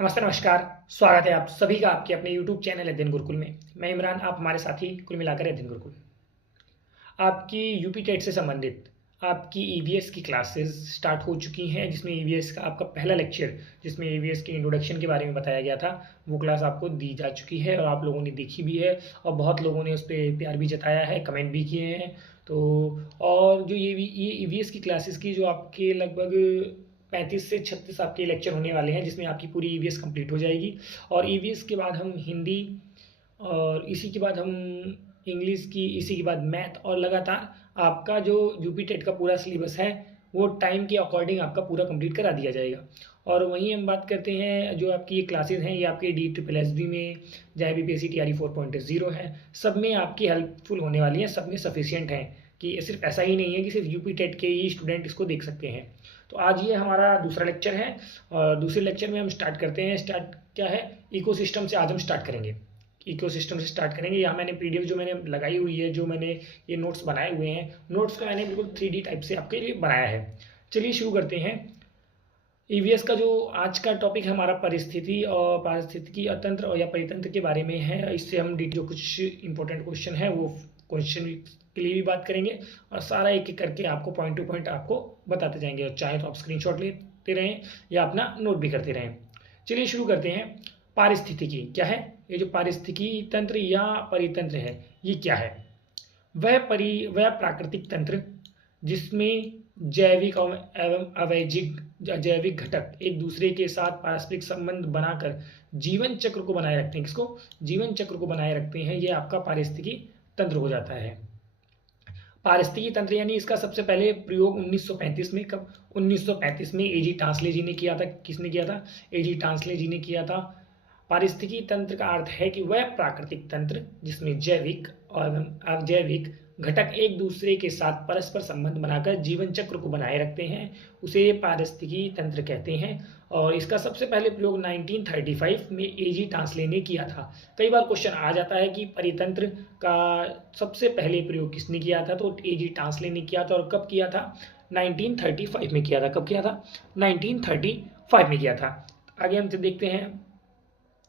नमस्ते, नमस्कार। स्वागत है आप सभी का आपके अपने यूट्यूब चैनल अध्ययन गुरुकुल में। मैं इमरान, आप हमारे साथी कुल मिलाकर अध्ययन गुरुकुल। आपकी यूपी टेट से संबंधित आपकी ईवीएस की क्लासेस स्टार्ट हो चुकी हैं, जिसमें ईवीएस का आपका पहला लेक्चर, जिसमें ईवीएस के इंट्रोडक्शन के बारे में बताया गया था, वो क्लास आपको दी जा चुकी है और आप लोगों ने देखी भी है और बहुत लोगों ने उस पर प्यार भी जताया है, कमेंट भी किए हैं। तो और जो ये ईवीएस की क्लासेस की जो आपके लगभग 35 से 36 आपके लेक्चर होने वाले हैं, जिसमें आपकी पूरी ईवीएस कंप्लीट हो जाएगी। और ईवीएस के बाद हम हिंदी, और इसी के बाद हम इंग्लिश की, इसी के बाद मैथ, और लगातार आपका जो यूपी टेट का पूरा सिलेबस है वो टाइम के अकॉर्डिंग आपका पूरा कंप्लीट करा दिया जाएगा। और वहीं हम बात करते हैं, जो आपकी ये क्लासेस हैं ये आपके DSSB में, चाहे BPSC TRE 4.0 है, सब में आपकी हेल्पफुल होने वाली हैं, सब में सफिशियंट हैं। कि सिर्फ ऐसा ही नहीं है कि सिर्फ यूपी टेट के ही स्टूडेंट इसको देख सकते हैं। तो आज ये हमारा दूसरा लेक्चर है और दूसरे लेक्चर में हम स्टार्ट करते हैं। स्टार्ट क्या है, इकोसिस्टम से आज हम स्टार्ट करेंगे। इकोसिस्टम से स्टार्ट करेंगे। यहाँ मैंने PDF जो मैंने लगाई हुई है, जो मैंने ये नोट्स बनाए हुए हैं, नोट्स को मैंने बिल्कुल 3D टाइप से आपके लिए बनाया है। चलिए शुरू करते हैं। ईवीएस का जो आज का टॉपिक है हमारा, परिस्थिति और पारिस्थितिकी तंत्र और या परितंत्र के बारे में है। इससे हम जो कुछ इंपॉर्टेंट क्वेश्चन है वो क्वेश्चन के लिए भी बात करेंगे और सारा एक एक करके आपको पॉइंट टू पॉइंट आपको बताते जाएंगे। और चाहे तो आप स्क्रीनशॉट लेते रहें या अपना नोट भी करते रहें। चलिए शुरू करते हैं। पारिस्थितिकी क्या है? ये जो पारिस्थितिकी तंत्र या परितंत्र है, ये क्या है? वह प्राकृतिक तंत्र जिसमें जैविक एवं अजैविक घटक एक दूसरे के साथ पारस्परिक संबंध बनाकर जीवन चक्र को बनाए रखते हैं। किसको? जीवन चक्र को बनाए रखते हैं। ये आपका पारिस्थितिकी तंत्र हो जाता है। पारिस्थितिकी तंत्र यानी इसका सबसे पहले प्रयोग 1935 में, कब? 1935 में एजी टांसले जी ने किया था। किसने किया था? एजी टांसले जी ने किया था। पारिस्थितिकी तंत्र का अर्थ है कि वह प्राकृतिक तंत्र जिसमें जैविक और अजैविक घटक एक दूसरे के साथ परस्पर संबंध बनाकर जीवन चक्र को बनाए रखते हैं, उसे पारिस्थितिकी तंत्र कहते हैं। और इसका सबसे पहले प्रयोग 1935 में एजी टांसले ने किया था। कई बार क्वेश्चन आ जाता है कि परितंत्र का सबसे पहले प्रयोग किसने किया था? तो एजी टांसले ने किया था। और कब किया था? 1935 में किया था। कब किया था? 1935 में किया था। आगे हम देखते हैं।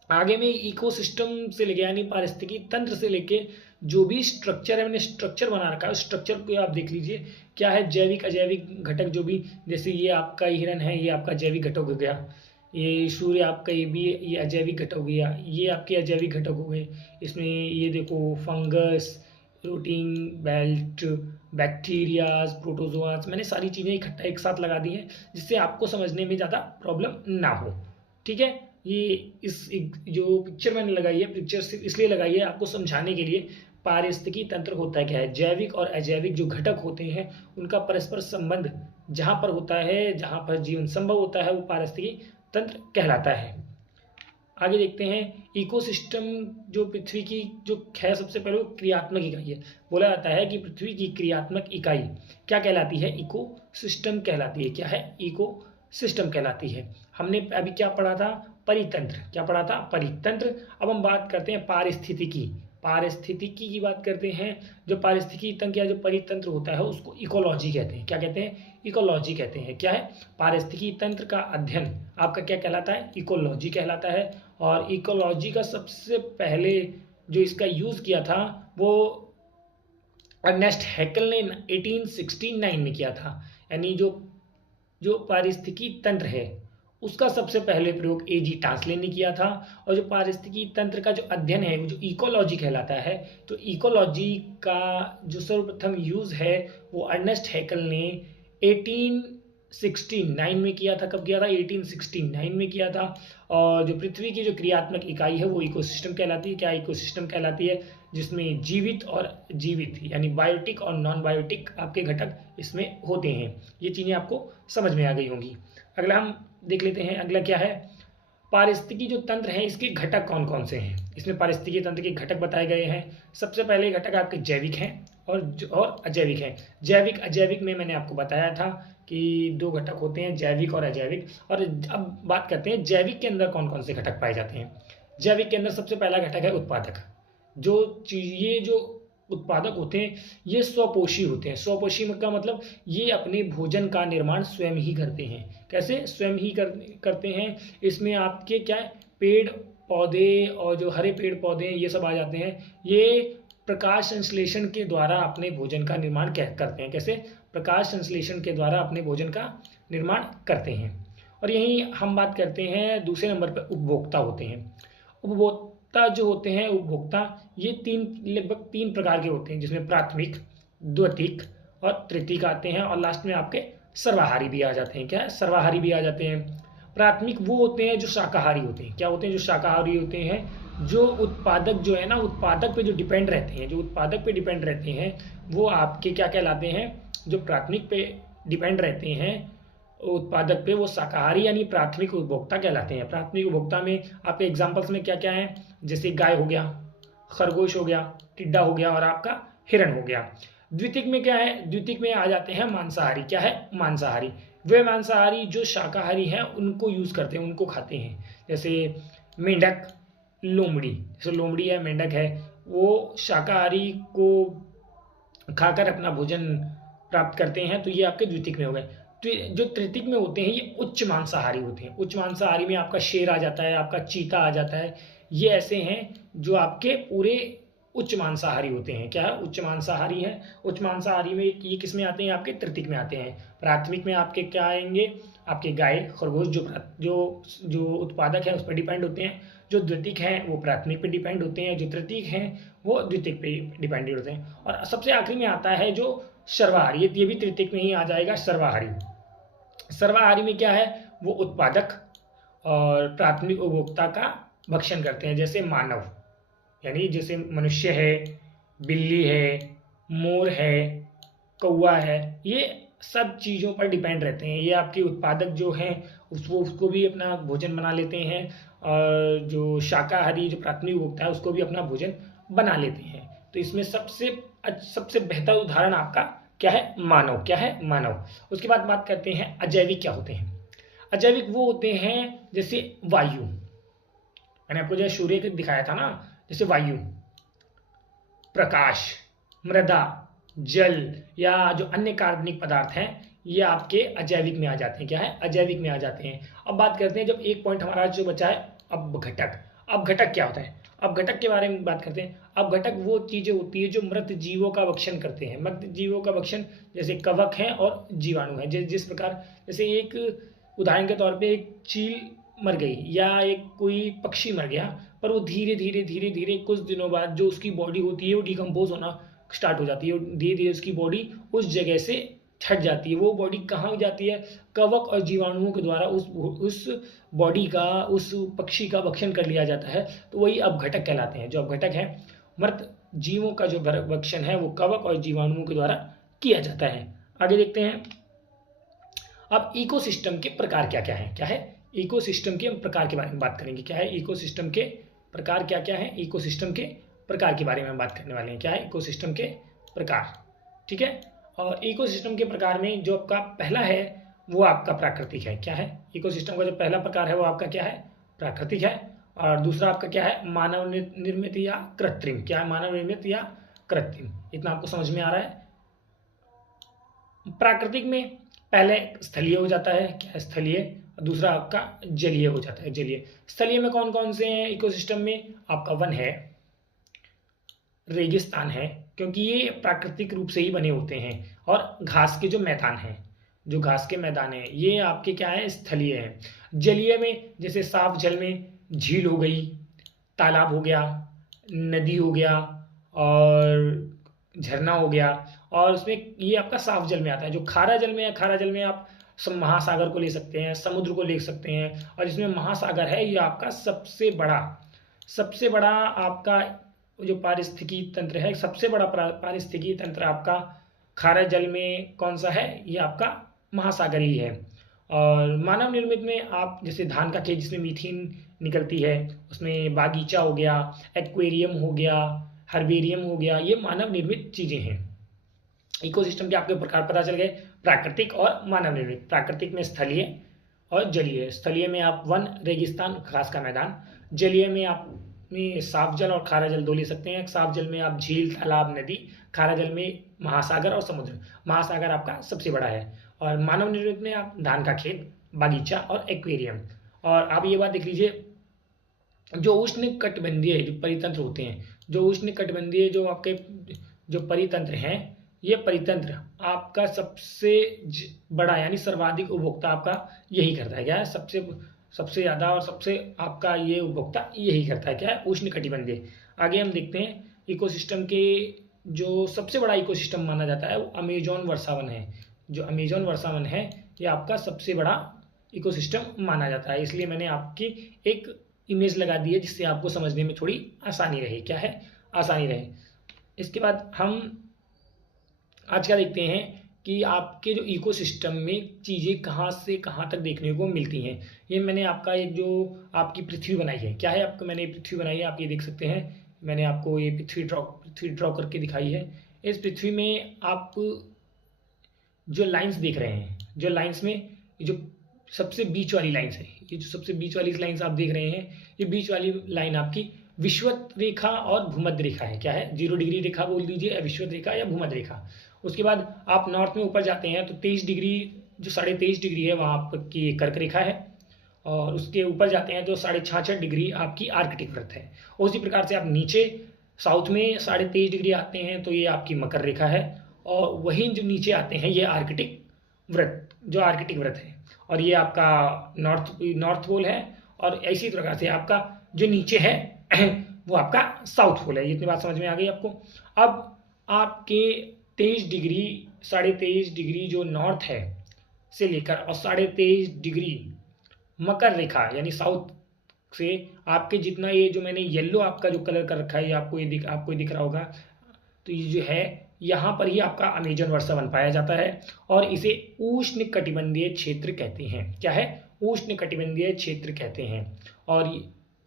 आगे में इकोसिस्टम से लेके यानी पारिस्थितिकी तंत्र से लेके जो भी स्ट्रक्चर है, मैंने स्ट्रक्चर बना रखा है, उस स्ट्रक्चर को आप देख लीजिए। क्या है? जैविक अजैविक घटक जो भी, जैसे ये आपका हिरन है, ये आपका जैविक घटक हो गया। ये सूर्य आपका, ये भी ये अजैविक घटक हो गया। ये आपके अजैविक घटक हो गए। इसमें ये देखो, फंगस, रूटिंग बेल्ट, बैक्टीरियाज, प्रोटोजोआस, मैंने सारी चीज़ें इकट्ठा एक साथ लगा दी हैं जिससे आपको समझने में ज़्यादा प्रॉब्लम ना हो। ठीक है? ये इस जो पिक्चर मैंने लगाई है, पिक्चर सिर्फ इसलिए लगाई है आपको समझाने के लिए। पारिस्थितिकी तंत्र होता है क्या है? जैविक और अजैविक जो घटक होते हैं उनका परस्पर संबंध जहाँ पर होता है, जहाँ पर जीवन संभव होता है, वो पारिस्थितिकी तंत्र कहलाता है। आगे देखते हैं। इकोसिस्टम जो पृथ्वी की जो है, सबसे पहले वो क्रियात्मक इकाई है। बोला जाता है कि पृथ्वी की क्रियात्मक इकाई क्या कहलाती है? इको सिस्टम कहलाती है। क्या है? इको सिस्टम कहलाती है। हमने अभी क्या पढ़ा था? परितंत्र। क्या पढ़ा था? परितंत्र। अब हम बात करते हैं पारिस्थितिकी। पारिस्थितिकी की बात करते हैं। जो पारिस्थितिकी तंत्र या जो परितंत्र होता है उसको इकोलॉजी कहते हैं। क्या कहते हैं? इकोलॉजी कहते हैं। क्या है? पारिस्थितिकी तंत्र का अध्ययन आपका क्या कहलाता है? इकोलॉजी कहलाता है। और इकोलॉजी का सबसे पहले जो इसका यूज किया था वो अर्नेस्ट हैकेल ने 1869 में किया था। यानी जो पारिस्थितिकी तंत्र है उसका सबसे पहले प्रयोग एजी टांसले ने किया था। और जो पारिस्थितिकी तंत्र का जो अध्ययन है वो जो इकोलॉजी कहलाता है, तो इकोलॉजी का जो सर्वप्रथम यूज है वो अर्नेस्ट हैकेल ने 1869 में किया था। कब किया था? 1869 में किया था। और जो पृथ्वी की जो क्रियात्मक इकाई है वो इकोसिस्टम कहलाती है। क्या इकोसिस्टम कहलाती है? जिसमें जीवित और जीवित यानी बायोटिक और नॉन बायोटिक आपके घटक इसमें होते हैं। ये चीज़ें आपको समझ में आ गई होंगी। अगला हम देख लेते हैं। अगला क्या है? पारिस्थितिकी जो तंत्र है इसके घटक कौन कौन से हैं? इसमें पारिस्थितिकी तंत्र के घटक बताए गए हैं। सबसे पहले घटक आपके जैविक हैं और अजैविक हैं। जैविक अजैविक में मैंने आपको बताया था कि दो घटक होते हैं, जैविक और अजैविक। और अब बात करते हैं जैविक के अंदर कौन कौन से घटक पाए जाते हैं। जैविक के अंदर सबसे पहला घटक है उत्पादक। ये जो उत्पादक होते हैं ये स्वपोषी होते हैं। स्वपोषी का मतलब ये अपने भोजन का निर्माण स्वयं ही करते हैं। कैसे स्वयं ही करते हैं? इसमें आपके क्या है, पेड़ पौधे और जो हरे पेड़ पौधे हैं ये सब आ जाते हैं। ये प्रकाश संश्लेषण के द्वारा अपने भोजन का निर्माण करते हैं। कैसे? प्रकाश संश्लेषण के द्वारा अपने भोजन का निर्माण करते हैं। और यहीं हम बात करते हैं दूसरे नंबर पर उपभोक्ता होते हैं। उपभोक्ता जो होते हैं, उपभोक्ता ये लगभग तीन प्रकार के होते हैं, जिसमें प्राथमिक, द्वितीयक और तृतीयक आते हैं, और लास्ट में आपके सर्वाहारी भी आ जाते हैं। क्या है? सर्वाहारी भी आ जाते हैं। प्राथमिक वो होते हैं जो शाकाहारी होते हैं। क्या होते हैं? जो शाकाहारी होते हैं। जो उत्पादक जो है ना, उत्पादक पे जो डिपेंड रहते हैं, जो उत्पादक पे डिपेंड रहते हैं वो आपके क्या कहलाते हैं? जो प्राथमिक पे डिपेंड रहते हैं उत्पादक पे, वो शाकाहारी यानी प्राथमिक उपभोक्ता कहलाते हैं। प्राथमिक उपभोक्ता में आपके एग्जाम्पल्स में क्या क्या है? जैसे गाय हो गया, खरगोश हो गया, टिड्डा हो गया और आपका हिरण हो गया। द्वितीयक में क्या है? द्वितीयक में आ जाते हैं मांसाहारी। क्या है? मांसाहारी। वे मांसाहारी जो शाकाहारी हैं उनको यूज करते हैं, उनको खाते हैं। जैसे मेंढक, लोमड़ी, जैसे लोमड़ी है, मेंढक है, वो शाकाहारी को खाकर अपना भोजन प्राप्त करते हैं। तो ये आपके द्वितीयक में हो गए। तो जो तृतीयक में होते हैं ये उच्च मांसाहारी होते हैं। उच्च मांसाहारी में आपका शेर आ जाता है, आपका चीता आ जाता है। ये ऐसे हैं जो आपके पूरे उच्च मांसाहारी होते हैं। क्या है? उच्च मांसाहारी है। उच्च मांसाहारी में ये किस में आते हैं? आपके तृतीयक में आते हैं। प्राथमिक में आपके क्या आएंगे? आपके गाय, खरगोश जो उत्पादक है उस पर डिपेंड होते हैं। जो द्वितीयक हैं वो प्राथमिक पे डिपेंड होते हैं। जो तृतीयक हैं वो द्वितीयक पे डिपेंडेंट होते हैं। और सबसे आखिरी में आता है जो सर्वाहारी। ये भी तृतीयक में ही आ जाएगा, सर्वाहारी। सर्वाहारी में क्या है? वो उत्पादक और प्राथमिक उपभोक्ता का भक्षण करते हैं। जैसे मानव, यानी जैसे मनुष्य है, बिल्ली है, मोर है, कौवा है, ये सब चीज़ों पर डिपेंड रहते हैं। ये आपके उत्पादक जो हैं उसको भी अपना भोजन बना लेते हैं, और जो शाकाहारी जो प्राथमिक उपभोक्ता है उसको भी अपना भोजन बना लेते हैं। तो इसमें सबसे बेहतर उदाहरण आपका क्या है? मानव। क्या है? मानव। उसके बाद बात करते हैं अजैविक क्या होते हैं। अजैविक वो होते हैं जैसे वायु, मैंने आपको जो सूर्य को दिखाया था ना, जैसे वायु, प्रकाश, मृदा, जल या जो अन्य कार्बनिक पदार्थ हैं ये आपके अजैविक में आ जाते हैं। क्या है? अजैविक में आ जाते हैं। अब बात करते हैं, जब एक पॉइंट हमारा जो बचा है, अब घटक। अब घटक क्या होता है? अब घटक के बारे में बात करते हैं। अब घटक वो चीजें होती है जो मृत जीवों का भक्षण करते हैं। मृत जीवों का भक्षण जैसे कवक है और जीवाणु है। जिस प्रकार, जैसे एक उदाहरण के तौर पे एक चील मर गई या एक कोई पक्षी मर गया, पर वो धीरे धीरे धीरे धीरे कुछ दिनों बाद जो उसकी बॉडी होती है वो डिकम्पोज होना स्टार्ट हो जाती है। धीरे धीरे उसकी बॉडी उस जगह से छट जाती है। वो बॉडी कहाँ जाती है? कवक और जीवाणुओं के द्वारा उस बॉडी का, उस पक्षी का भक्षण कर लिया जाता है। तो वही अपघटक कहलाते हैं। जो अपघटक है, मृत जीवों का जो भक्षण है वो कवक और जीवाणुओं के द्वारा किया जाता है। आगे देखते हैं। अब इकोसिस्टम के प्रकार क्या क्या है? क्या है? इकोसिस्टम के प्रकार के बारे में बात करेंगे। क्या है? इकोसिस्टम के प्रकार क्या क्या है? इकोसिस्टम के प्रकार के बारे में बात करने वाले हैं। क्या है? इकोसिस्टम के प्रकार। ठीक है। और इकोसिस्टम के प्रकार में जो आपका पहला है वो आपका प्राकृतिक है। क्या है? इकोसिस्टम का जो पहला प्रकार है वो आपका क्या है? प्राकृतिक है। और दूसरा आपका क्या है? मानव निर्मित या कृत्रिम। क्या है? मानव निर्मित या कृत्रिम। इतना आपको समझ में आ रहा है? प्राकृतिक में पहले स्थलीय हो जाता है। क्या है? स्थलीय। दूसरा आपका जलीय हो जाता है। जलीय। स्थलीय में कौन कौन से हैं इकोसिस्टम में? आपका वन है, रेगिस्तान है, क्योंकि ये प्राकृतिक रूप से ही बने होते हैं, और घास के जो मैदान हैं, जो घास के मैदान हैं ये आपके क्या है? स्थलीय है। जलीय में जैसे साफ जल में झील हो गई, तालाब हो गया, नदी हो गया और झरना हो गया, और उसमें ये आपका साफ जल में आता है। जो खारा जल में है, खारा जल में आप महासागर को ले सकते हैं, समुद्र को ले सकते हैं, और जिसमें महासागर है ये आपका सबसे बड़ा आपका जो पारिस्थितिकी तंत्र है, सबसे बड़ा पारिस्थितिकी तंत्र आपका खारा जल में कौन सा है? ये आपका महासागर ही है। और मानव निर्मित में आप जैसे धान का खेत जिसमें मीथेन निकलती है, उसमें बागीचा हो गया, एक्वेरियम हो गया, हर्बेरियम हो गया, ये मानव निर्मित चीजें हैं। इकोसिस्टम के आपके प्रकार पता चल गए, प्राकृतिक और मानव निर्मित। प्राकृतिक में स्थलीय और जलीय। स्थलीय में आप वन, रेगिस्तान, घास का मैदान। जलीय में आप में साफ जल और खारा जल दो ले सकते हैं। साफ जल में आप झील, तालाब, नदी, खारा जल में महासागर और समुद्र। महासागर आपका सबसे बड़ा है। और मानव निर्मित में आप धान का खेत, बगीचा और एक्वेरियम। और आप ये बात देख लीजिए, जो उष्ण कटिबंधीय जो परितंत्र होते हैं, जो उष्ण कटिबंधीय जो आपके जो परितंत्र हैं, ये परितंत्र आपका सबसे बड़ा यानी सर्वाधिक उपभोक्ता आपका यही करता है। क्या है? सबसे ज़्यादा और सबसे आपका ये उपभोक्ता यही करता है। क्या है? उष्ण कटिबंधीय। आगे हम देखते हैं इकोसिस्टम के जो सबसे बड़ा इकोसिस्टम माना जाता है वो अमेजोन वर्षावन है। जो अमेजोन वर्षावन है ये आपका सबसे बड़ा इकोसिस्टम माना जाता है। इसलिए मैंने आपकी एक इमेज लगा दी है जिससे आपको समझने में थोड़ी आसानी रहे। क्या है? आसानी रहे। इसके बाद हम आज क्या देखते हैं कि आपके जो इकोसिस्टम में चीज़ें कहाँ से कहाँ तक देखने को मिलती हैं। ये मैंने आपका एक जो आपकी पृथ्वी बनाई है। क्या है? आपको मैंने पृथ्वी बनाई है, आप ये देख सकते हैं। मैंने आपको ये पृथ्वी ड्रॉ करके दिखाई है। इस पृथ्वी में आप जो लाइंस देख रहे हैं, जो लाइंस में जो सबसे बीच वाली लाइंस है, ये जो सबसे बीच वाली लाइंस आप देख रहे हैं, ये बीच वाली लाइन आपकी विषुवत रेखा और भूमध्य रेखा है। क्या है? 0 डिग्री रेखा बोल दीजिए, या विषुवत रेखा या भूमध्य रेखा। उसके बाद आप नॉर्थ में ऊपर जाते हैं तो 23 डिग्री, जो 23.5 डिग्री है वहाँ आपकी कर्क रेखा है। और उसके ऊपर जाते हैं तो 66.5 डिग्री आपकी आर्कटिक वृत्त है। उसी प्रकार से आप नीचे साउथ में 23.5 डिग्री आते हैं तो ये आपकी मकर रेखा है। और वहीं जो नीचे आते हैं ये आर्कटिक वृत्त, जो आर्कटिक वृत्त है। और ये आपका नॉर्थ पोल है। और इसी प्रकार से आपका जो नीचे है वो आपका साउथ पोल है। ये इतनी बात समझ में आ गई आपको। अब आपके 23 डिग्री, 23.5 डिग्री जो नॉर्थ है से लेकर और 23.5 डिग्री मकर रेखा यानी साउथ से आपके जितना ये जो मैंने येलो आपका जो कलर कर रखा है, ये आपको दिख रहा होगा। तो ये जो है यहाँ पर ही आपका अमेजन वर्षावन पाया जाता है। और इसे उष्ण कटिबंधीय क्षेत्र कहते हैं। क्या है? उष्ण कटिबंधीय क्षेत्र कहते हैं। और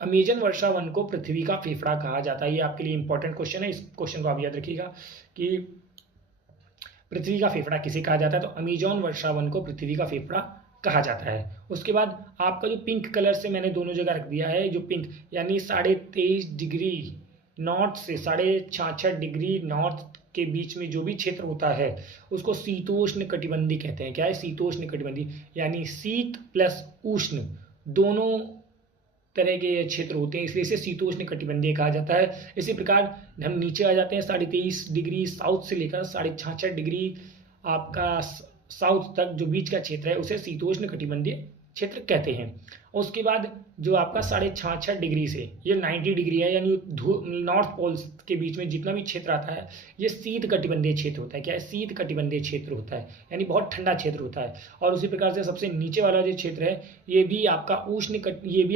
अमेजन वर्षावन को पृथ्वी का फेफड़ा कहा जाता है। ये आपके लिए इंपॉर्टेंट क्वेश्चन है। इस क्वेश्चन को आप याद रखिएगा कि पृथ्वी का फेफड़ा किसे कहा जाता है। तो अमेजोन वर्षावन को पृथ्वी का फेफड़ा कहा जाता है। उसके बाद आपका जो पिंक कलर से मैंने दोनों जगह रख दिया है, जो पिंक यानी 23.5 डिग्री नॉर्थ से 66.5 डिग्री नॉर्थ के बीच में जो भी क्षेत्र होता है उसको शीतोष्ण कटिबंधी कहते हैं। क्या है? शीतोष्ण कटिबंधी यानी शीत प्लस उष्ण दोनों तरह के क्षेत्र होते हैं, इसलिए इसे शीतोष्ण कटिबंधीय कहा जाता है। इसी प्रकार हम नीचे आ जाते हैं 23.5 डिग्री साउथ से लेकर 66.5 डिग्री आपका साउथ तक जो बीच का क्षेत्र है उसे शीतोष्ण कटिबंधीय क्षेत्र कहते हैं। उसके बाद जो आपका 66.5 डिग्री से ये 90 डिग्री है, यानी नॉर्थ पोल्स के बीच में जितना भी क्षेत्र आता है ये शीत कटिबंधीय क्षेत्र होता है। क्या है? शीत कटिबंधीय क्षेत्र होता है, यानी बहुत ठंडा क्षेत्र होता है। और उसी प्रकार से सबसे नीचे वाला जो क्षेत्र है ये भी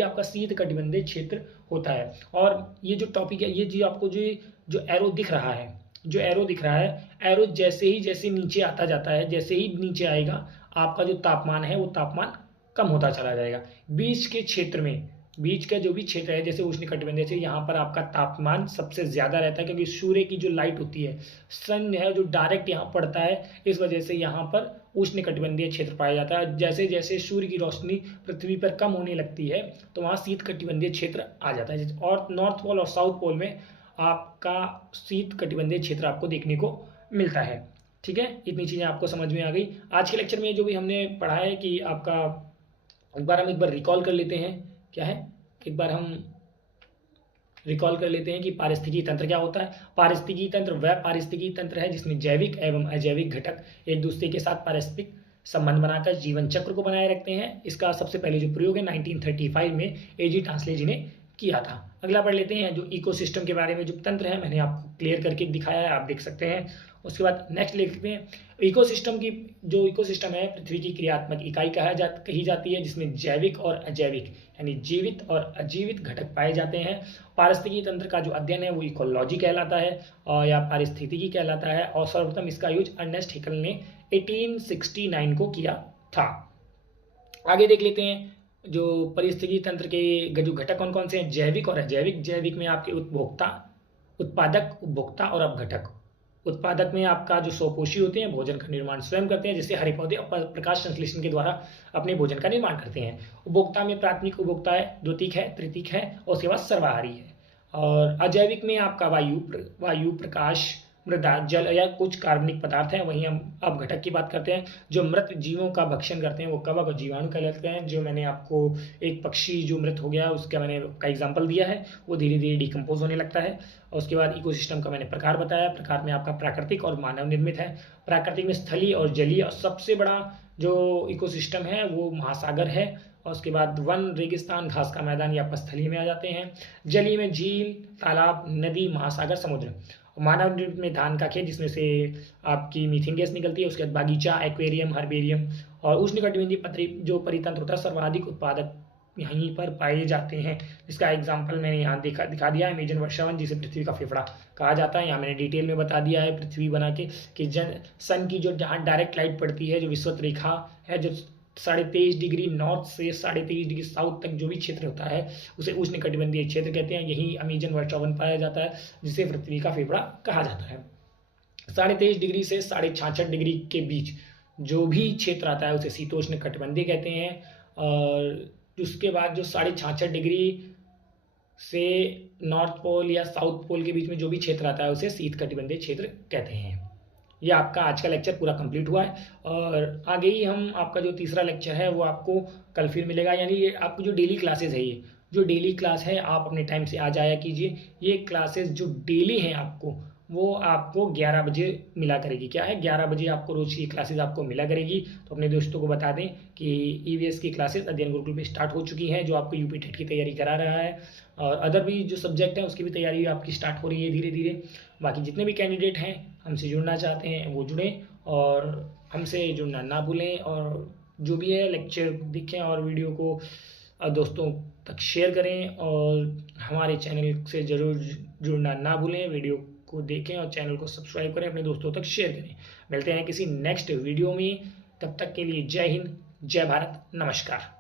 आपका शीत कटिबंधीय क्षेत्र होता है। और ये जो टॉपिक है, ये जो आपको जो एरो दिख रहा है, एरो जैसे नीचे आता जाता है, जैसे ही नीचे आएगा आपका जो तापमान है वो तापमान कम होता चला जाएगा। बीच का जो भी क्षेत्र है जैसे उष्ण कटिबंधीय से, यहाँ पर आपका तापमान सबसे ज़्यादा रहता है क्योंकि सूर्य की जो लाइट होती है, सन है जो डायरेक्ट यहाँ पड़ता है, इस वजह से यहाँ पर उष्ण कटिबंधीय क्षेत्र पाया जाता है। जैसे जैसे सूर्य की रोशनी पृथ्वी पर कम होने लगती है तो वहाँ शीत कटिबंधीय क्षेत्र आ जाता है। और नॉर्थ पोल और साउथ पोल में आपका शीत कटिबंधीय क्षेत्र आपको देखने को मिलता है। ठीक है, इतनी चीज़ें आपको समझ में आ गई। आज के लेक्चर में जो भी हमने पढ़ा है कि आपका एक बार रिकॉल कर लेते हैं। क्या है? एक बार हम रिकॉल कर लेते हैं कि पारिस्थितिकी तंत्र क्या होता है। पारिस्थितिकी तंत्र वह पारिस्थितिकी तंत्र है जिसमें जैविक एवं अजैविक घटक एक दूसरे के साथ पारिस्थितिक संबंध बनाकर जीवन चक्र को बनाए रखते हैं। इसका सबसे पहले जो प्रयोग है 1935 में एजी टांसले जी ने किया था। अगला पढ़ लेते हैं जो इकोसिस्टम के बारे में जो तंत्र है, मैंने आपको क्लियर करके दिखाया है, आप देख सकते हैं। उसके बाद नेक्स्ट लिखते हैं इकोसिस्टम है पृथ्वी की क्रियात्मक इकाई कही जाती है जिसमें जैविक और अजैविक यानी जीवित और अजीवित घटक पाए जाते हैं। पारिस्थितिकी तंत्र का जो अध्ययन है वो इकोलॉजी कहलाता है और या पारिस्थितिकी कहलाता है। और सर्वप्रथम इसका यूज अर्नेस्ट हैकेल ने 1869 को किया था। आगे देख लेते हैं जो पारिस्थितिकी तंत्र के जो घटक कौन कौन से हैं, जैविक और अजैविक। जैविक में आपके उत्पादक, उपभोक्ता और अपघटक। उत्पादक में आपका जो स्वपोषी होते हैं, भोजन का निर्माण स्वयं करते हैं, जैसे हरे पौधे प्रकाश संश्लेषण के द्वारा अपने भोजन का निर्माण करते हैं। उपभोक्ता में प्राथमिक उपभोक्ता है, द्वितीयक है, तृतीयक है और उसके बाद सर्वाहारी है। और अजैविक में आपका वायु, प्रकाश, मृदा, जल या कुछ कार्बनिक पदार्थ हैं। वहीं हम अब घटक की बात करते हैं। जो मृत जीवों का भक्षण करते हैं वो कवक और जीवाणु कहलाते हैं। जो मैंने आपको एक पक्षी जो मृत हो गया उसका मैंने का एग्जाम्पल दिया है, वो धीरे धीरे डिकम्पोज होने लगता है। और उसके बाद इकोसिस्टम का मैंने प्रकार बताया। प्रकार में आपका प्राकृतिक और मानव निर्मित है। प्राकृतिक में स्थलीय और जलीय, और सबसे बड़ा जो इकोसिस्टम है वो महासागर है। और उसके बाद वन, रेगिस्तान, घास का मैदान, ये आपका स्थलीय में आ जाते हैं। जलीय में झील, तालाब, नदी, महासागर, समुद्र। मानव निर्मित में धान का खेत जिसमें से आपकी मीथेन गैस निकलती है। उसके बाद बागीचा, एक्वेरियम, हर्बेरियम। और उष्णकटिबंधीय पत्री जो परितंत्र होता है, सर्वाधिक उत्पादक यहीं पर पाए जाते हैं। इसका एग्जाम्पल मैंने यहाँ दिखा दिया है, अमेजन वर्षावन, जिसे पृथ्वी का फेफड़ा कहा जाता है। यहाँ मैंने डिटेल में बता दिया है पृथ्वी बना के कि सन की जो जहाँ डायरेक्ट लाइट पड़ती है, जो विषुवत रेखा है, जो 23.5 डिग्री नॉर्थ से 23.5 डिग्री साउथ तक जो भी क्षेत्र होता है उसे उष्णकटिबंधीय क्षेत्र कहते हैं। यही अमेजन वर्षावन पाया जाता है, जिसे पृथ्वी का फेफड़ा कहा जाता है। 23.5 डिग्री से 66.5 डिग्री के बीच जो भी क्षेत्र आता है उसे शीतोष्ण कटिबंधीय कहते हैं। और उसके बाद जो 66.5 डिग्री से नॉर्थ पोल या साउथ पोल के बीच में जो भी क्षेत्र आता है उसे शीत कटिबंधीय क्षेत्र कहते हैं। ये आपका आज का लेक्चर पूरा कंप्लीट हुआ है। और आगे ही हम आपका जो तीसरा लेक्चर है वो आपको कल फिर मिलेगा। यानी ये आपको जो डेली क्लासेस है, ये जो डेली क्लास है आप अपने टाइम से आ जाया कीजिए। ये क्लासेस जो डेली हैं आपको, वो आपको 11 बजे मिला करेगी। क्या है, 11 बजे आपको रोज़ की क्लासेस आपको मिला करेगी। तो अपने दोस्तों को बता दें कि ईवीएस की क्लासेस अध्ययन गुरुकुल पे स्टार्ट हो चुकी हैं, जो आपको यूपी टेट की तैयारी करा रहा है। और अदर भी जो सब्जेक्ट हैं उसकी भी तैयारी आपकी स्टार्ट हो रही है धीरे धीरे। बाकी जितने भी कैंडिडेट हैं हमसे जुड़ना चाहते हैं वो जुड़ें, और हमसे जुड़ना ना भूलें। और जो भी है लेक्चर देखें और वीडियो को दोस्तों तक शेयर करें, और हमारे चैनल से ज़रूर जुड़ना ना भूलें। वीडियो को देखें और चैनल को सब्सक्राइब करें, अपने दोस्तों तक शेयर करें। मिलते हैं किसी नेक्स्ट वीडियो में, तब तक के लिए जय हिंद, जय भारत, नमस्कार।